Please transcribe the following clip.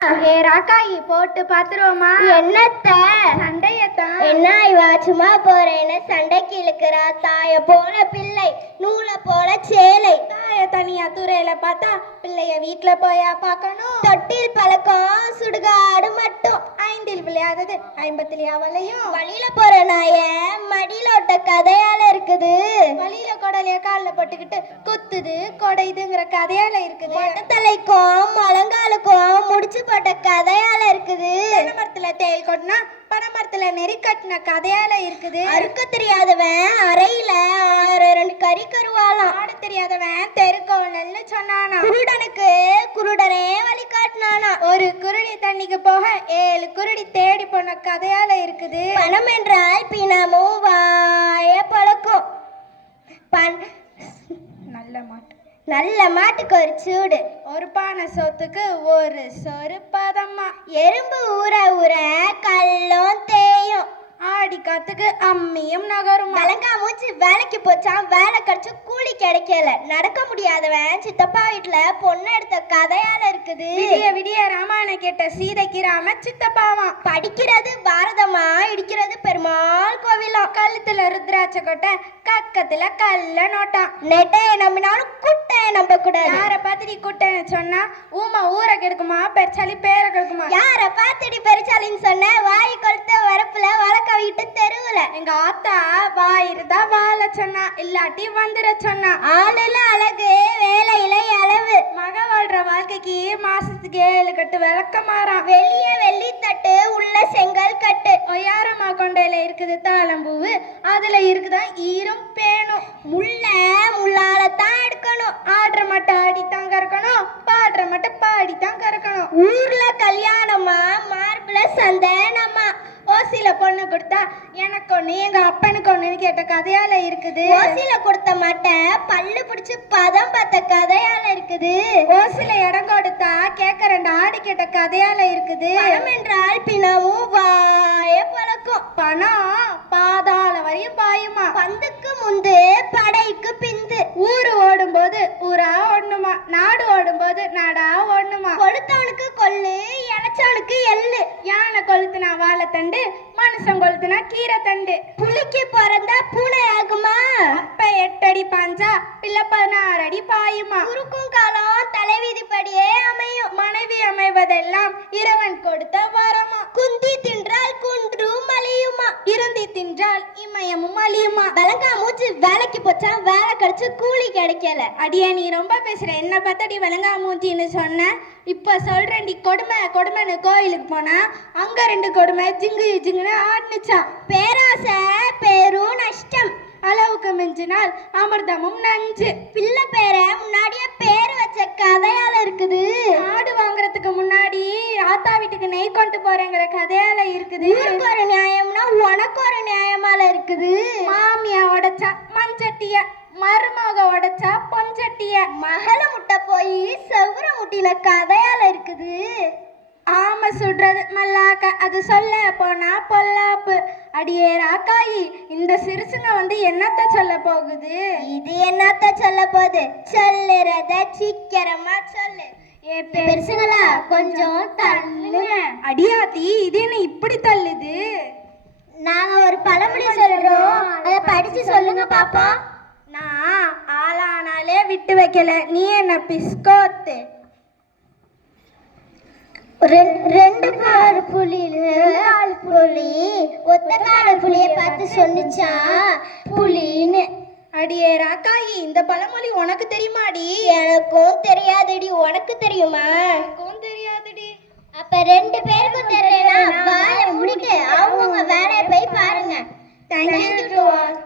ஏ ராக்காயி போட்டு பாத்துருவோமா? என்னத்த? சண்டையத்தான் என்ன இவ சும்மா போறேன்னு சண்டைக்கு இழுக்கிறா தாய போல பிள்ளை நூலை போல சேலை. தாய தனியா துறையில பார்த்தா பிள்ளைய வீட்ல போயா பார்க்கணும். தொட்டில் பழக்கம் சுடுகாடு விளையாதது. ஐம்பத்திலே அவளையும். வழியில போற நாய மடியில ஒட்ட கதையால இருக்குது. வழியில கொடலைய கால்ல போட்டுக்கிட்டு குத்துது கொடைதுங்கிற கதையால இருக்குது. தலைக்கும் முழங்காலுக்கும் முடிச்சு போட்ட கதையால இருக்குது. மரத்துல தேல் கொட்டினா பனைமரத்துல நெறி கட்டின கதையால இருக்குது. அறுக்க தெரியாதவன் அறையில ரெண்டு கறி கருவாலாம் ஆட தெரியாதவன் தெருக்கோணல்னு சொன்னானா குருடனுக்கு குருடனே வழி காட்டினானா ஒரு குருடி தண்ணிக்கு போக ஏழு குருடி தேடி போன கதையால இருக்குது. பணம் என்றால் பிணமும் வாய பழக்கம். பண் நல்ல மாட்டு. நல்ல மாட்டுக்கு ஒரு சூடு. ஒரு பானை சோத்துக்கு ஒரு பதம்மா எறும்பு ஊற ஊற கல்லும் தேயும். ஆடி காத்துக்கு அம்மியும் நகருமா. கலங்கா மூச்சு வேலைக்கு போச்சான் வேலை கிடைச்சு கூலி கிடைக்கல. நடக்க முடியாதவன் சித்தப்பா வீட்டுல பொண்ணு எடுத்த கதையால இருக்குது. விடிய விடிய ராமாயணம் கேட்ட சீதைக்கு ராம சித்தப்பாவாம். படிக்கிறது பாரதமா? இடிக்கிறது பெருமாள் கோவிலாம் கழுத்துல ருத்ராட்ச கொட்டை கக்கத்துல கல்ல நோட்டான். நெட்டைய நம்பினாலும் குட்டைய நம்ப கூடாது யார பார்த்து நீ குட்டேன்னு சொன்னா? ஊமா ஊரை கெடுக்குமா? பெருச்சாலி பேரை கெடுக்குமா? யார பாத்துடி பெருச்சாலின்னு சொன்ன? வாய் கொளுத்த வரப்புல வழக்க விட்டு தெருவுல. எங்க ஆத்தா வாயிருந்தா வாழ சொன்னா இல்லாட்டி வந்துட சொன்னா ஆளுல அழகு வேலையில அளவு. மக வாழ்ற வாழ்க்கைக்கு மாசத்துக்கு ஏழு கட்டு விளக்க மாறான் வெளிய வெள்ளி தட்டு உள்ள செங்கல் கட்டு. ஒய்யாரம்மா கொண்டையில இருக்குது தாளம்பூவு. அதுல இருக்குதான் ஈரம் பேணும் முல்லை ஓசில பொண்ணு கொடுத்தா எனக்கு ஒண்ணு எங்க அப்பனுக்கு ஒண்ணுன்னு கேட்ட கதையால இருக்குது. ஓசில கொடுத்த மாட்டேன் பல்லு பிடிச்சு பதம் பார்த்த கதையால இருக்குது. ஓசில இடம் கொடுத்தா கேட்க ரெண்டு ஆடு கேட்ட கதையால இருக்குது. பணம் என்றால் பிணமும் வாய பழக்கும் பணம் பாதாள வரையும் பாயுமா? பந்துக்கு முந்து படைக்கு பிந்து. ஊரு ஓடும்போது ஊரா ஓடணுமா? நாடு ஓடும்போது நாடா ஓடணுமா? கொளுத்தவனுக்கு கொள்ளு நினைச்சவனுக்கு எள்ளு. யானை கொளுத்துனா வாழைத்தண்டு மனுஷன் கொளுத்துனா கீரை தண்டு. புளிக்கு பிறந்தா பூனை ஆகுமா? அப்ப எட்டடி பாஞ்சா பிள்ளை பதினாறு அடி பாயுமா? குறுக்கும் காலம் தலைவிதிப்படியே அமையும். மனைவி அமைவதெல்லாம் இறைவன் கொடுத்த வரமா? குந்தி தின்றால் குன்றும் மலியுமா? இருந்தி தின்றால் இமயமும் அழியுமா? வேலைக்கு போச்சா? வேலை கிடைச்சு கூலி கிடைக்கல. அடியே நீ ரொம்ப பேசுற. என்ன பார்த்தடி விளங்கா மூஞ்சின்னு சொன்ன. இப்ப சொல்றேன்டி கொடுமை கொடுமைன்னு கோயிலுக்கு போனா அங்க ரெண்டு கொடுமை ஜிங்கு ஜிங்குன்னு ஆடுனுச்சான் பேராசை பெரும் நஷ்டம். அளவுக்கு மிஞ்சினால் அமிர்தமும் நஞ்சு. பிள்ளை பேரை முன்னாடியே பேர் வச்ச கதையால இருக்குது. ஆடு வாங்குறதுக்கு முன்னாடி ஆத்தா வீட்டுக்கு நெய் கொண்டு போறேங்கிற கதையால இருக்குது. ஊருக்கு ஒரு நியாயம்னா உனக்கு ஒரு நியாயமால இருக்குது. மாமியா உடைச்சா மண்சட்டிய மருமக உடைச்சா பொஞ்சட்டிய மகள முட்டை போய் செவுர முட்டின கதையால இருக்குது. சுடுறது மல்லாக்க அது சொல்ல போனா பொல்லாப்பு. அடியே ராக்காயி இந்த சிறுசுங்க வந்து என்னத்த சொல்ல போகுது? இது என்னத்த சொல்ல போகுது? சொல்லுறத சீக்கிரமா சொல்லு. பெருசுங்களா கொஞ்சம் தள்ளுங்க. அடியாத்தி இது என்ன இப்படி தள்ளுது? நாங்க ஒரு பழமொழி சொல்றோம். அதை படிச்சு சொல்லுங்க பாப்பா நான் ஆளானாலே விட்டு வைக்கல. நீ என்ன பிஸ்கோத்து? ரெண்டு காடு புலி ஆள் புலி. ஒத்த காடு புலிய பார்த்து சொன்னுச்சா? புலின்னு. அடியே ராக்காயி இந்த பழமொழி உனக்கு தெரியுமாடி? எனக்கும் தெரியாதுடி உனக்கு தெரியுமா? எனக்கும் தெரியாதுடி. அப்ப ரெண்டு பேருக்கும் தெரியலனா வாயை மூடிட்டு அவங்கவுங்க வேலையை போய் பாருங்க. தேங்க்யூ